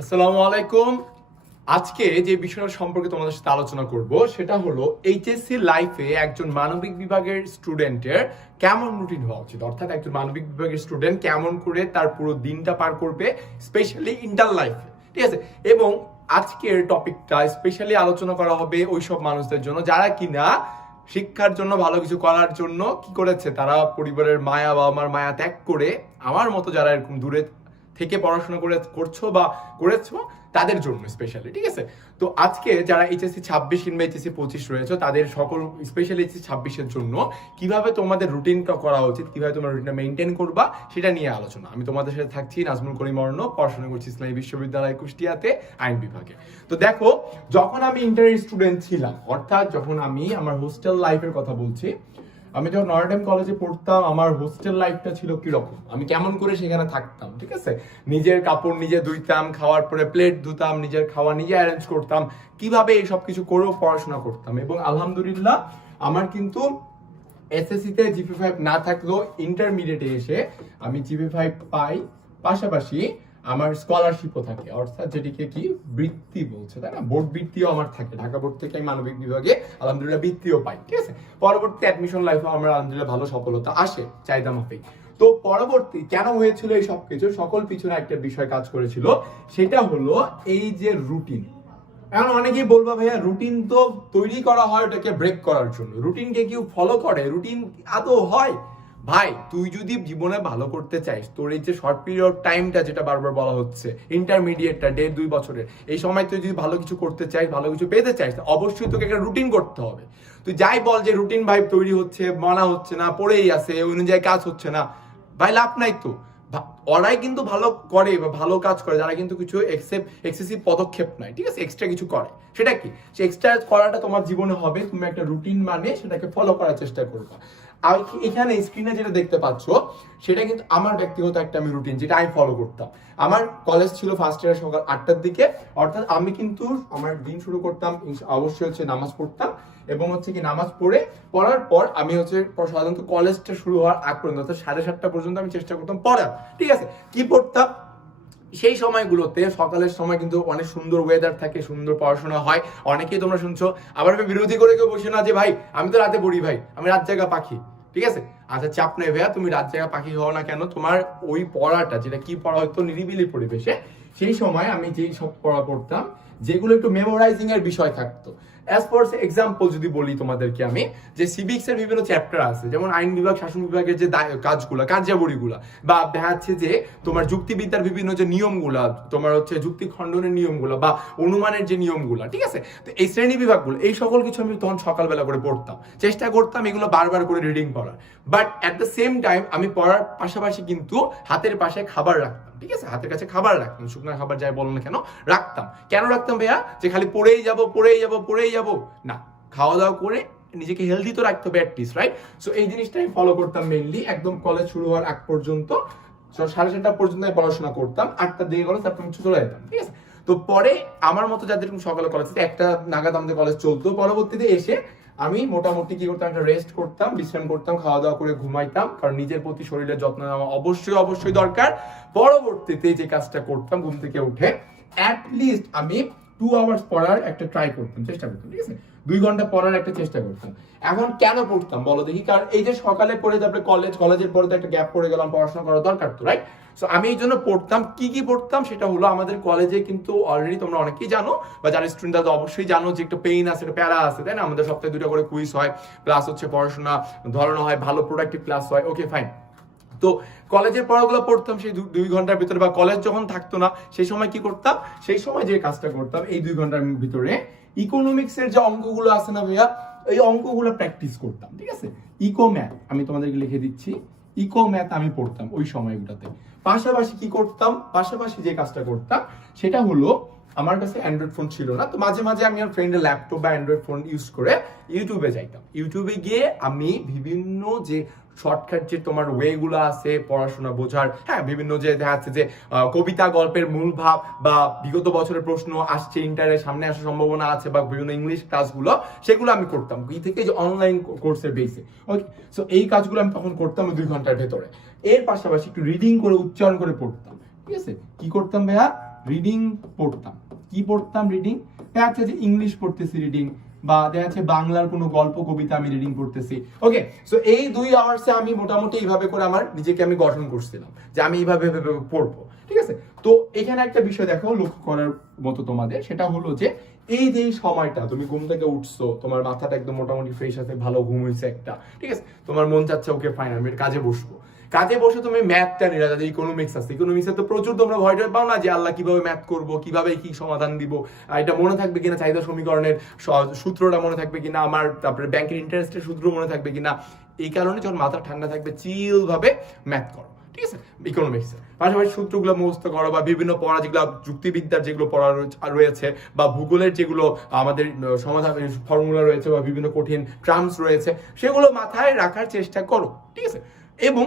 আসসালামু আলাইকুম। আজকে যে বিষয়টা সম্পর্কে তোমাদের সাথে আলোচনা করব, সেটা হলো এইচএসসি লাইফে একজন মানবিক বিভাগের স্টুডেন্টের কেমন রুটিন হওয়া উচিত? অর্থাৎ একজন মানবিক বিভাগের স্টুডেন্ট কেমন করে তার পুরো দিনটা পার করবে স্পেশালি ইন্টার লাইফে ঠিক আছে? এবং আজকের টপিকটা স্পেশালি আলোচনা করা হবে ওই সব মানুষদের জন্য, যারা কিনা শিক্ষার জন্য, ভালো কিছু করার জন্য কি করেছে? তারা পরিবারের মায়া বাবা মার মায়া ত্যাগ করে, আমার মতো যারা এরকম দূরে থেকে পড়াশোনা করে করছ বা করেছ, তাদের জন্য স্পেশালি ঠিক আছে? তো আজকে যারা এইচএসসি ছাব্বিশ কিংবা এইচএসসি পঁচিশ রয়েছে, তাদের সকল স্পেশালি এইচএসসি ছাব্বিশের জন্য কীভাবে তোমাদের রুটিনটা করা উচিত, কীভাবে তোমার রুটিনটা মেনটেন করবা, সেটা নিয়ে আলোচনা। আমি তোমাদের সাথে থাকছি নাজমুল করিম অর্ণ পড়াশোনা করছি ইসলামী বিশ্ববিদ্যালয় কুষ্টিয়াতে আইন বিভাগে। তো দেখো, যখন আমি ইন্টার স্টুডেন্ট ছিলাম, অর্থাৎ যখন আমি আমার হোস্টেল লাইফের কথা বলছি আমি যখন নরডেম কলেজে পড়তাম, আমার হোস্টেল লাইফটা ছিল কীরকম? আমি কেমন করে সেখানে থাকতাম, ঠিক আছে? নিজের কাপড় নিজে ধুইতাম, খাওয়ার পরে প্লেট ধুতাম, নিজের খাওয়া নিজে অ্যারেঞ্জ করতাম। কীভাবে এই সব কিছু করেও পড়াশোনা করতাম? এবং আলহামদুলিল্লাহ, আমার কিন্তু এসএসসিতে জিপি ফাইভ না থাকলেও ইন্টারমিডিয়েটে এসে আমি জিপি ফাইভ পাই। পাশাপাশি আমার স্কলারশিপও থাকে। অর্থাৎ যেটিকে কি? বৃত্তি বলছে, তাই না? বোর্ড বৃত্তিও আমার থাকে। ঢাকা বোর্ড থেকে আমি মানবিক বিভাগে আলহামদুলিল্লাহ বৃত্তিও পাই, ঠিক আছে? পরবর্তী অ্যাডমিশন লাইফে আমার আলহামদুলিল্লাহ ভালো সফলতা আসে চাহিদা মাফিক। তো পরবর্তী কেন হয়েছিল এই সব কিছু সকল পিছনে একটা বিষয় কাজ করেছিল, সেটা হলো এই যে রুটিন এখন অনেকেই বলবা, ভাইয়া রুটিন তো তৈরি করা হয় ওটাকে ব্রেক করার জন্য। রুটিনকে কেউ ফলো করে? রুটিন আদৌ হয়? ভাই, তুই যদি জীবনে ভালো করতে চাইস, তোর এই যে শর্ট পিরিয়ড টাইমটা যেটা বারবার বলা হচ্ছে ইন্টারমিডিয়েটটা দেড় দুই বছরের, এই সময় তুই যদি ভালো কিছু করতে চাইস, ভালো কিছু পেতে চাইস অবশ্যই তোকে একটা রুটিন করতে হবে। তুই যাই বল যে রুটিন ভাই তৈরি হচ্ছে, মানা হচ্ছে না, পড়েই আছে অনুযায়ী কাজ হচ্ছে না, ভাই, লাভ নাই তো। ওরাই কিন্তু ভালো করে বা ভালো কাজ করে, যারা কিন্তু কিছু এক্সেপ এক্সেসিভ পদক্ষেপ নাই ঠিক আছে? এক্সট্রা কিছু করে। সেটা কি? সে এক্সট্রা করাটা তোমার জীবনে হবে, তুমি একটা রুটিন মানে সেটাকে ফলো করার চেষ্টা করবে। এখানে স্ক্রিনে যেটা দেখতে পাচ্ছ, সেটা কিন্তু আমার ব্যক্তিগত একটা আমি রুটিন যেটা আমি ফলো করতাম। আমার কলেজ ছিল ফার্স্ট ইয়ার সকাল আটটার দিকে, অর্থাৎ আমি কিন্তু আমার দিন শুরু করতাম অবশ্যই হচ্ছে নামাজ পড়তাম এবং হচ্ছে কি নামাজ পড়ে পড়ার পর আমি হচ্ছে সাধারণত কলেজটা শুরু হওয়ার আগ পর্যন্ত, অর্থাৎ সাড়ে সাতটা পর্যন্ত আমি চেষ্টা করতাম পড়ার। ঠিক আছে? কি পড়তাম? সেই সময়গুলোতে সকালের সময় কিন্তু অনেক সুন্দর ওয়েদার থাকে, সুন্দর পড়াশোনা হয়। অনেকেই তোমরা শুনছো, আবার বিরোধী করে কেউ বসে না যে, ভাই, আমি তো রাতে পড়ি, ভাই, আমি রাত জায়গা পাখি। ঠিক আছে? আচ্ছা চাপ নেই ভাইয়া, তুমি রাত জায়গা পাখি হও না কেন, তোমার ওই পড়াটা, যেটা কি পড়া হতো, নিরিবিলি পরিবেশে, সেই সময় আমি যেই সব পড়া পড়তাম, যেগুলো একটু মেমোরাইজিং এর বিষয় থাকতো অ্যাজ ফর এক্সাম্পল যদি বলি তোমাদেরকে আমি, যে সিভিক্স এর বিভিন্ন চ্যাপ্টার আছে, যেমন আইন বিভাগ, শাসন বিভাগের যে কাজগুলো, কার্যাবলীগুলো, বা দেখা যাচ্ছে যে তোমার যুক্তিবিদ্যার বিভিন্ন যে নিয়মগুলা, তোমার হচ্ছে যুক্তি খণ্ডনের নিয়মগুলো, বা অনুমানের যে নিয়মগুলো, ঠিক আছে? তো এই শ্রেণি বিভাগগুলো, এই সকল কিছু আমি তখন সকালবেলা করে পড়তাম। চেষ্টা করতাম এগুলো বারবার করে রিডিং পড়ার but at the same time আমি পড়ার পাশাপাশি কিন্তু হাতের পাশে খাবার রাখতাম। ঠিক আছে? হাতের কাছে খাবার রাখতাম, শুকনো খাবার যাই বলো না কেন, রাখতাম। কেন রাখতাম ভাইয়া? যে খালি পড়েই যাব পড়েই যাব পড়েই যাব। না, খাওয়া দাওয়া করে নিজেকে হেলদি তো রাখতে হবে অ্যাটলিস্ট রাইট সো এই জিনিসটাই ফলো করতাম মেনলি একদম কলেজ শুরু হওয়ার আগ পর্যন্ত সাড়ে সাতটা পর্যন্ত পড়াশোনা করতাম। আটটা দিয়ে গেলে তারপর চলে যেতাম, ঠিক আছে? তো পরে আমার মতো যাদের সকালে কলেজ একটা নাগাদ আমাদের কলেজ চলতো পরবর্তীতে এসে আমি মোটামুটি কি করতাম, একটা রেস্ট করতাম, বিশ্রাম করতাম খাওয়া দাওয়া করে ঘুমাইতাম, কারণ নিজের প্রতি শরীরের যত্ন নেওয়া অবশ্যই অবশ্যই দরকার। পরবর্তীতে যে কাজটা করতাম, ঘুম থেকে উঠে অ্যাটলিস্ট আমি টু আওয়ার্স পড়ার একটা ট্রাই করতাম, চেষ্টা করতাম, ঠিক আছে? দুই ঘণ্টা পড়ার একটা চেষ্টা করতাম। এখন কেন পড়তাম বলো দেখি? কারণ এই যে সকালে পড়ে তারপরে কলেজ কলেজের পরে তো একটা গ্যাপ পড়ে গেলাম, পড়াশোনা করা দরকার তো রাইট আমি এই জন্য পড়তাম। কি কি পড়তাম? সেটা হলো আমাদের কলেজে কিন্তু অলরেডি তোমরা অনেকেই জানো, বা যারা স্টুডেন্ট তারা তো অবশ্যই জানো যে একটা পেইন আছে, একটা প্যারা আছে, তাই না? আমাদের সপ্তাহে দুটো করে কুইজ হয় প্লাস হচ্ছে পড়াশোনা ধরানো হয়, ভালো প্রোডাক্টিভ ক্লাস হয় ওকে ফাইন তো কলেজের পড়াগুলো পড়তাম সেই দুই ঘণ্টার ভিতরে, বা কলেজ যখন থাকতো না, সেই সময় কি করতাম? সেই সময় যে কাজটা করতাম, এই দুই ঘণ্টার ভিতরে ইকোনমিক্স এর যে অঙ্কগুলো আছে না ভাইয়া, এই অঙ্কগুলো প্র্যাকটিস করতাম, ঠিক আছে? ইকো ম্যাথ আমি তোমাদেরকে লিখে দিচ্ছি। ইকো ম্যাথ আমি পড়তাম ওই সময়গুলোতে। পাশাপাশি কি করতাম? পাশাপাশি যে কাজটা করতাম, সেটা হলো, আমার কাছে অ্যান্ড্রয়েড ফোন ছিল না, তো মাঝে মাঝে আমি আমার ফ্রেন্ডের ল্যাপটপ বা অ্যান্ড্রয়েড ফোন ইউজ করে ইউটিউবে যাইতাম। ইউটিউবে গিয়ে আমি বিভিন্ন যে শর্টকাট যে তোমার ওয়েগুলো আছে, পড়াশোনা বোঝার হ্যাঁ বিভিন্ন যে দেখা যাচ্ছে যে কবিতা, গল্পের মূল ভাব বা বিগত বছরের প্রশ্ন আসছে ইন্টারের সামনে আসার সম্ভাবনা আছে বা বিভিন্ন ইংলিশ ক্লাসগুলো সেগুলো আমি করতাম। এই থেকে যে অনলাইন কোর্সের বেসে ওকে সো এই কাজগুলো আমি তখন করতাম দুই ঘণ্টার ভেতরে। এর পাশাপাশি একটু রিডিং করে উচ্চারণ করে পড়তাম। ঠিক আছে? কি করতাম ভাইয়া? রিডিং পড়তাম। কি পড়তাম রিডিং দেখা যাচ্ছে যে ইংলিশ পড়তেছি রিডিং বা দেখা যাচ্ছে বাংলার কোনো গল্প, কবিতা আমি রিডিং করতেছি। ওকে সো এই দুই আওয়ার্সে আমি মোটামুটি এইভাবে করে আমার নিজেকে আমি গঠন করছিলাম, যে আমি এইভাবে পড়ব, ঠিক আছে? তো এখানে একটা বিষয় দেখো, লক্ষ্য করার মতো তোমাদের, সেটা হলো যে এই যে সময়টা, তুমি ঘুম থেকে উঠছো, তোমার মাথাটা একদম মোটামুটি ফ্রেশ আছে, ভালো ঘুম হয়েছে একটা, ঠিক আছে? তোমার মন চাচ্ছে ওকে ফাইন আমি কাজে বসবো। কাজে বসে তুমি ম্যাথটা নিলা, যাদের ইকোনমিক্স আছে। ইকোনমিক্সে তো প্রচুর তোমরা ভয় পাও না যে আল্লাহ কীভাবে ম্যাথ করব, কীভাবে কি সমাধান দিব এটা মনে থাকবে কিনা চাহিদা সমীকরণের সূত্রটা মনে থাকবে কিনা, আমার তারপরে ব্যাংকের ইন্টারেস্টের সূত্র মনে থাকবে কিনা, এই কারণে যখন মাথা ঠান্ডা থাকবে চিল ভাবে ম্যাথ করো, ঠিক আছে? ইকোনমিক্সে পাশাপাশি সূত্রগুলো মুখস্থ করো বা বিভিন্ন পড়া, যেগুলো যুক্তিবিদ্যার যেগুলো পড়া রয়েছে বা ভূগোলের যেগুলো আমাদের সমাধান ফর্মুলা রয়েছে বা বিভিন্ন কঠিন ট্রামস রয়েছে, সেগুলো মাথায় রাখার চেষ্টা করো, ঠিক আছে? এবং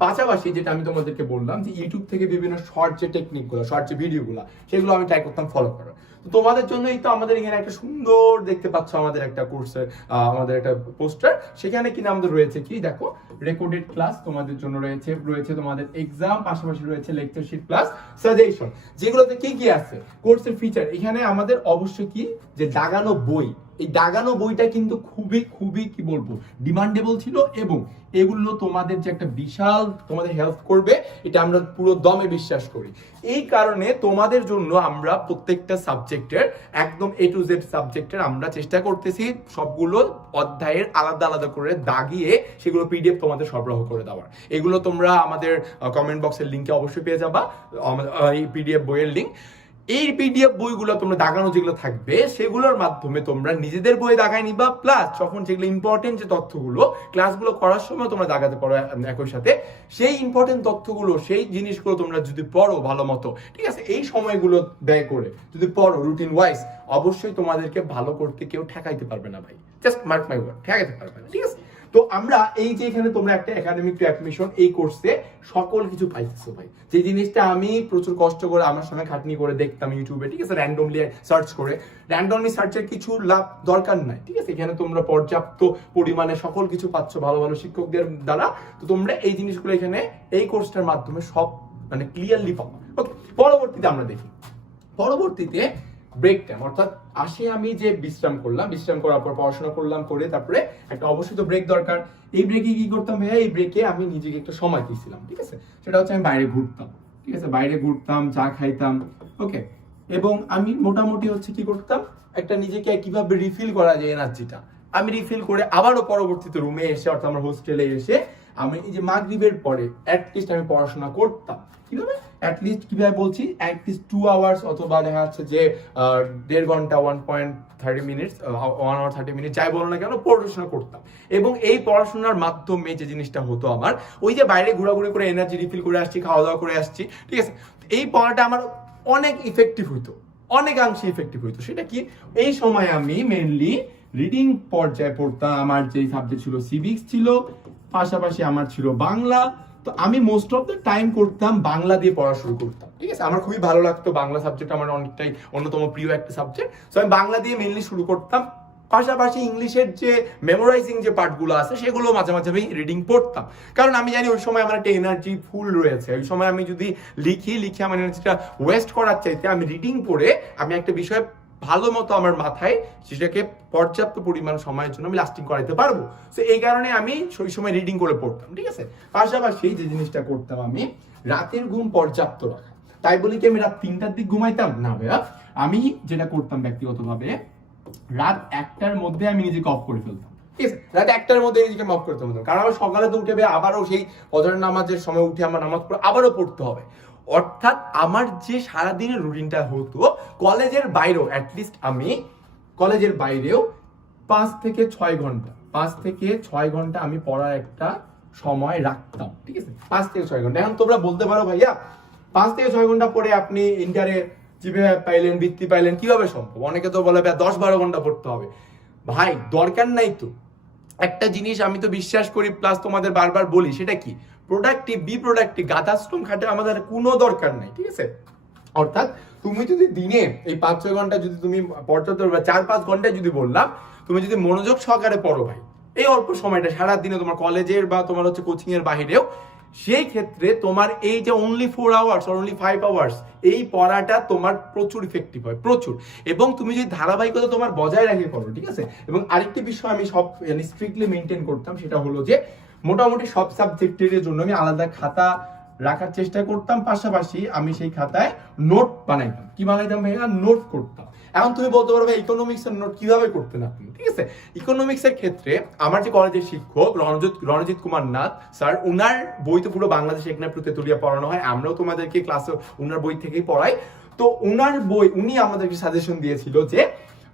পাশাপাশি যেটা আমি তোমাদেরকে বললাম যে ইউটিউব থেকে বিভিন্ন শর্ট যে টেকনিকগুলো শর্ট যে ভিডিওগুলো সেগুলো আমি ট্রাই করতাম ফলো করার। তো তোমাদের জন্যই তো আমাদের এখানে একটা সুন্দর দেখতে পাচ্ছ আমাদের একটা কোর্সের আমাদের একটা পোস্টার সেখানে কিনা আমাদের রয়েছে কি? দেখো রেকর্ডেড ক্লাস তোমাদের জন্য রয়েছে রয়েছে তোমাদের এক্সাম পাশাপাশি রয়েছে লেকচার শিট প্লাস সাজেশন যেগুলোতে কি কি আছে? কোর্সের ফিচার এখানে আমাদের অবশ্যই কি? যে দাগানো বই। এই দাগানো বইটা কিন্তু খুবই খুবই, কি বলব ডিমান্ডেবল ছিল এবং এগুলো তোমাদের যে একটা বিশাল তোমাদের হেল্প করবে, এটা আমরা পুরো দমে বিশ্বাস করি। এই কারণে তোমাদের জন্য আমরা প্রত্যেকটা সাবজেক্টের একদম এ টু জেড সাবজেক্টের আমরা চেষ্টা করতেছি সবগুলো অধ্যায়ের আলাদা আলাদা করে দাগিয়ে সেগুলো পিডিএফ তোমাদের সরবরাহ করে দেওয়ার। এগুলো তোমরা আমাদের কমেন্ট বক্সের লিঙ্কে অবশ্যই পেয়ে যাবা এই পিডিএফ বইয়ের লিঙ্ক এই পিডিএফ বইগুলো তোমরা দাগানো যেগুলো থাকবে, সেগুলোর মাধ্যমে তোমরা নিজেদের বই দাগায় নিবা প্লাস যখন যেগুলো ইম্পর্টেন্ট যে তথ্যগুলো ক্লাসগুলো করার সময় তোমরা দাগাতে পারো একই সাথে, সেই ইম্পর্টেন্ট তথ্যগুলো, সেই জিনিসগুলো তোমরা যদি পড়ো ভালো মতো, ঠিক আছে? এই সময়গুলো ব্যয় করে যদি পড়ো রুটিন ওয়াইজ অবশ্যই তোমাদেরকে ভালো করতে কেউ ঠেকাইতে পারবে না ভাই। জাস্ট মার্ক মাই ওয়ার্ড ঠেকাইতে পারবে না, ঠিক আছে? তো আমরা এই যে এখানে তোমরা একটা একাডেমিক টু অ্যাডমিশন এই কোর্সে সকল কিছু পাইতেছো ভাই। যে জিনিসটা আমি প্রচুর কষ্ট করে আমার সঙ্গে খাটনি করে দেখতাম ইউটিউবে ঠিক আছে? র্যান্ডমলি সার্চ করে। র্যান্ডমলি সার্চের কিছু লাভ দরকার নাই, ঠিক আছে? এখানে তোমরা পর্যাপ্ত পরিমাণে সকল কিছু পাচ্ছ ভালো ভালো শিক্ষকদের দ্বারা। তো তোমরা এই জিনিসগুলো এখানে এই কোর্সটার মাধ্যমে সব মানে ক্লিয়ারলি পাবো। ওকে পরবর্তীতে আমরা দেখি। পরবর্তীতে ব্রেক টাইম অর্থাৎ আসে আমি যে বিশ্রাম করলাম, বিশ্রাম করার পর পড়াশোনা করলাম করে তারপরে একটা অবশ্যই তো ব্রেক দরকার। এই ব্রেকে কি করতাম ভাইয়া? এই ব্রেকে আমি নিজেকে একটা সময় দিয়েছিলাম, ঠিক আছে? সেটা হচ্ছে আমি বাইরে ঘুরতাম, ঠিক আছে? বাইরে ঘুরতাম, চা খাইতাম ওকে এবং আমি মোটামুটি হচ্ছে কি করতাম? একটা নিজেকে কীভাবে রিফিল করা যায় এনার্জিটা। আমি রিফিল করে আবারও পরবর্তীতে রুমে এসে, অর্থাৎ আমার হোস্টেলে এসে, আমি এই যে মাগরিবের পরে অ্যাটলিস্ট আমি পড়াশোনা করতাম। কীভাবে? অ্যাটলিস্ট কীভাবে বলছি অ্যাটলিস্ট টু আওয়ার্স অথবা দেখা যাচ্ছে যে দেড় ঘণ্টা one point thirty minutes one hour thirty minute যাই বলো না কেন, পড়াশোনা করতাম। এবং এই পড়াশোনার মাধ্যমে যে জিনিসটা হতো আমার, ওই যে বাইরে ঘোরাঘুরি করে এনার্জি রিফিল করে আসছি খাওয়া দাওয়া করে আসছি, ঠিক আছে? এই পড়াটা আমার অনেক ইফেক্টিভ হইতো, অনেকাংশে ইফেক্টিভ হইতো। সেটা কি? এই সময় আমি মেনলি রিডিং পর্যায়ে পড়তাম। আমার যে সাবজেক্ট ছিল সিভিক্স ছিল, পাশাপাশি আমার ছিল বাংলা তো আমি মোস্ট অফ দ্য টাইম করতাম বাংলা দিয়ে পড়া শুরু করতাম। ঠিক আছে? আমার খুবই ভালো লাগতো বাংলা সাবজেক্ট আমার অনেকটাই অন্যতম প্রিয় একটা সাবজেক্ট তো আমি বাংলা দিয়ে মেনলি শুরু করতাম। পাশাপাশি ইংলিশের যে মেমোরাইজিং যে পার্টগুলো আছে, সেগুলো মাঝে মাঝে আমি রিডিং পড়তাম। কারণ আমি জানি ওই সময় আমার একটা এনার্জি ফুল রয়েছে। ওই সময় আমি যদি লিখি, লিখে আমার এনার্জিটা ওয়েস্ট করার চাইতে আমি রিডিং পড়ে আমি একটা বিষয় ভালো মতো আমার মাথায় সেটাকে পর্যাপ্ত পরিমাণ সময়ের জন্য আমি লাস্টিং করাইতে পারব। তো এই কারণে আমি সেই সময় রিডিং করে পড়তাম, ঠিক আছে? পাশাপাশি যে জিনিসটা করতাম আমি, রাতের ঘুম পর্যাপ্ত রাখা। তাই বলি কি আমি রাত তিনটার দিক ঘুমাইতাম? না, ভাইয়া। আমি যেটা করতাম ব্যক্তিগতভাবে, রাত একটার মধ্যে আমি নিজেকে অফ করে ফেলতাম। রাত একটার মধ্যে নিজেকে অফ করতে হতো কারণ আমার সকালে তো উঠে আবারও সেই ফজর নামাজের সময় উঠে আমার নামাজ পড়ে আবারও পড়তে হবে। অর্থাৎ আমার যে সারাদিনের রুটিনটা হতো, কলেজের বাইরেও অ্যাটলিস্ট আমি কলেজের বাইরেও পাঁচ থেকে ছয় ঘণ্টা, পাঁচ থেকে ছয় ঘণ্টা আমি পড়ার একটা সময় রাখতাম, ঠিক আছে? পাঁচ থেকে ছয় ঘণ্টা। এখন তোমরা বলতে পারো ভাইয়া, পাঁচ থেকে ছয় ঘণ্টা পরে আপনি ইন্টারে জিপে পাইলেন বৃত্তি পাইলেন, কীভাবে সম্ভব? অনেকে তো বলে দশ বারো ঘণ্টা পড়তে হবে। ভাই, দরকার নাই তো। একটা জিনিস আমি তো বিশ্বাস করি প্লাস তোমাদের বারবার বলি, সেটা কি? প্রোডাক্টিভ বি প্রোডাক্টিভ গাথাশ্রম খাটে আমাদের কোনো দরকার নাই, ঠিক আছে? অর্থাৎ তুমি যদি দিনে এই পাঁচ, ছয় ঘণ্টা যদি তুমি পর্যাপ্ত বা চার, পাঁচ ঘন্টায় যদি বললাম, তুমি যদি মনোযোগ সহকারে পড়ো ভাই, এই অল্প সময়টা সারা দিনে তোমার কলেজের বা তোমার হচ্ছে কোচিং এর বাহিরেও, সেই ক্ষেত্রে তোমার এই যে only four hours only five hours এই পড়াটা তোমার প্রচুর ইফেক্টিভ হয়, প্রচুর। এবং তুমি যদি ধারাবাহিকতা তোমার বজায় রাখে করো ঠিক আছে? এবং আরেকটি বিষয় আমি সব স্ট্রিক্টলি মেনটেন করতাম, সেটা হলো যে মোটামুটি সব সাবজেক্টের জন্য আমি আলাদা খাতা রাখার চেষ্টা করতাম, পাশাপাশি আমি সেই খাতায় নোট বানাইতাম। কি বানাইতাম ভাইয়া? নোট করতাম। এখন তুমি বলতে পারবে ইকোনমিক্স এর নোট কীভাবে করতেন আপনি? ঠিক আছে? ইকোনমিক্স এর ক্ষেত্রে আমার যে কলেজের শিক্ষক রণজিৎ রণজিৎ কুমার নাথ, স্যার, উনার বই তো পুরো বাংলাদেশে এখানে তেতুলিয়া পড়ানো হয়। আমরাও তোমাদেরকে ক্লাসে উনার বই থেকেই পড়াই। তো উনার বই, উনি আমাদেরকে সাজেশন দিয়েছিল যে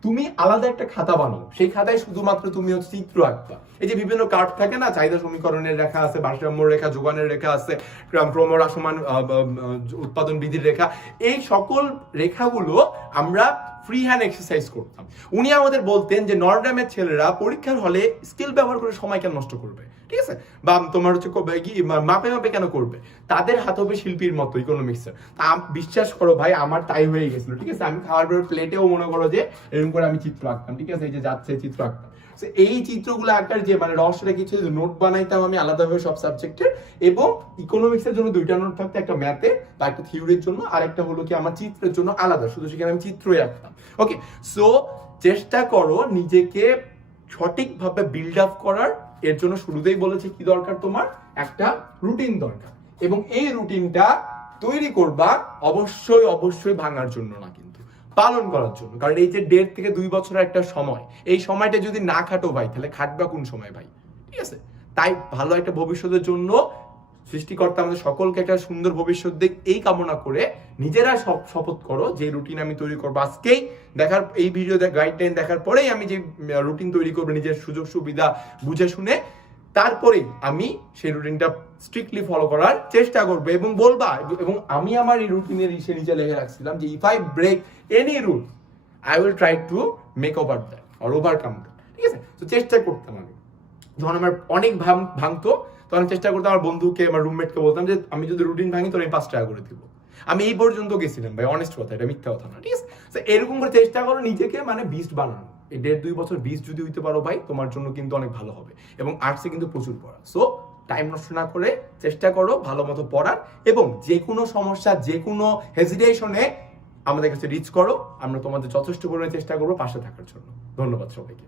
তুমি আলাদা একটা খাতা বানাও। সেই খাতায় শুধুমাত্র তুমি হচ্ছে চিত্র আঁকবা। এই যে বিভিন্ন কার্ড থাকে না চাহিদা সমীকরণের রেখা আছে ভারসাম্য রেখা যোগানের রেখা আছে ক্রম- ক্রমহ্রাসমান আহ, আহ, আহ, উৎপাদন বিধির রেখা। এই সকল রেখাগুলো আমরা ফ্রি হ্যান্ড এক্সারসাইজ করতাম। উনি আমাদের বলতেন যে নরডামের ছেলেরা পরীক্ষার হলে স্কিল ব্যবহার করে সময় কেন নষ্ট করবে। ঠিক আছে? বা তোমার হচ্ছে মাপে মাপে কেন করবে? তাদের হাত হবে শিল্পীর মতো ইকোনমিক্সের তা বিশ্বাস করো ভাই, আমার তাই হয়ে গেছিল, ঠিক আছে? আমি খাওয়ার পর প্লেটেও মনে করো যে, এরকম করে আমি চিত্র আঁকতাম, ঠিক আছে? এই যে যাচ্ছে চিত্র আঁকতাম। এই চিত্রগুলো আঁকার যে মানে রহস্যটা কিছু নোট বানাইতাম আমি আলাদাভাবে সব সাবজেক্টের এবং ইকোনমিক্সের জন্য দুইটা নোট থাকতো, একটা ম্যাথে বা একটা থিওরির জন্য, আর একটা হলো কি, আমার চিত্রের জন্য আলাদা, শুধু সেখানে আমি চিত্রই আঁকতাম। ওকে সো চেষ্টা করো নিজেকে সঠিকভাবে বিল্ড আপ করার এর জন্য শুরুতেই বলেছি কি দরকার তোমার? একটা রুটিন দরকার। এবং এই রুটিনটা তৈরি করবা অবশ্যই অবশ্যই ভাঙার জন্য না কিন্তু, পালন করার জন্য। কারণ এই যে দেড় থেকে দুই বছরের একটা সময়, এই সময়টা যদি না খাটো ভাই, তাহলে খাটবা কোন সময় ভাই? ঠিক আছে? তাই ভালো একটা ভবিষ্যতের জন্য সৃষ্টিকর্তা আমাদের সকলকে একটা সুন্দর ভবিষ্যৎ দিক এই কামনা করে নিজেরা শপথ করো যে রুটিন আমি তৈরি করব। আজকেই দেখার এই ভিডিও গাইডলাইন দেখার পরেই আমি যে রুটিন তৈরি করব, নিজের সুযোগ সুবিধা বুঝে শুনে তারপরেই আমি সেই রুটিনটা স্ট্রিক্টলি ফলো করার চেষ্টা করব এবং বলবা, এবং আমি আমার এই রুটিনের ইসে নিচে লিখে রাখছিলাম যে if I break any rule I will try to make over that R overcome that ঠিক আছে? তো চেষ্টা করতাম আমি। যখন আমার অনেক ভাঙ- ভাঙতো তখন আমি চেষ্টা করতাম আমার বন্ধুকে, আমার রুমমেটকে বলতাম যে, আমি যদি রুটিন ভাঙি, তোর আমি পাঁচ টাকা করে দিব। আমি এই পর্যন্ত গেছিলাম ভাই অনেস্ট কথা, এটা মিথ্যা কথা না, ঠিক আছে? এরকম করে চেষ্টা করো নিজেকে মানে বিস্ট বানানো। এই দেড় দুই বছর বিস্ট যদি হইতে পারো ভাই, তোমার জন্য কিন্তু অনেক ভালো হবে এবং আর্টসে কিন্তু প্রচুর পড়া সো টাইম নষ্ট না করে চেষ্টা করো ভালো মতো পড়ার এবং যে কোনো সমস্যা যে কোনো হেজিটেশনে আমাদের কাছে রিচ করো। আমরা তোমাদের যথেষ্ট পরিমাণে চেষ্টা করব পাশে থাকার জন্য। ধন্যবাদ সবাইকে।